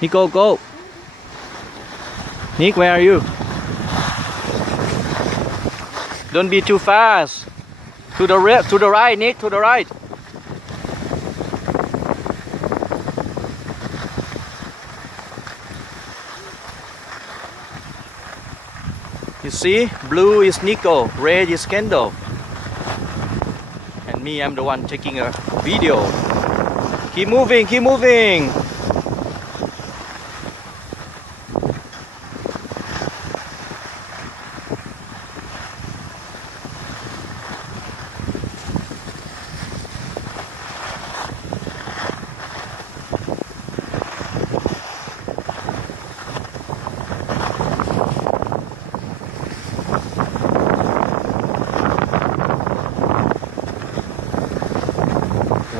Nico, go. Nick, where are you? Don't be too fast. To the re- to the right, Nick, to the right. You see, blue is Nico, red is Kendo. And me, I'm the one taking a video. Keep moving, keep moving.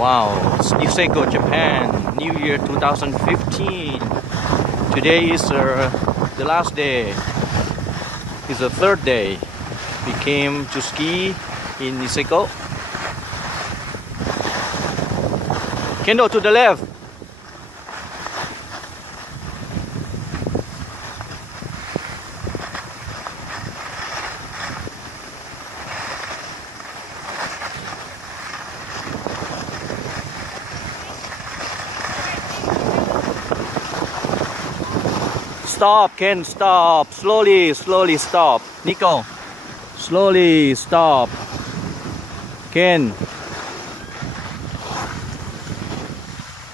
Wow, Niseko, Japan, New Year 2015. Today is uh, the last day. It's the third day. We came to ski in Niseko. Kendo to the left. Stop, Ken, stop. Slowly, slowly stop. Nico, slowly stop. Ken,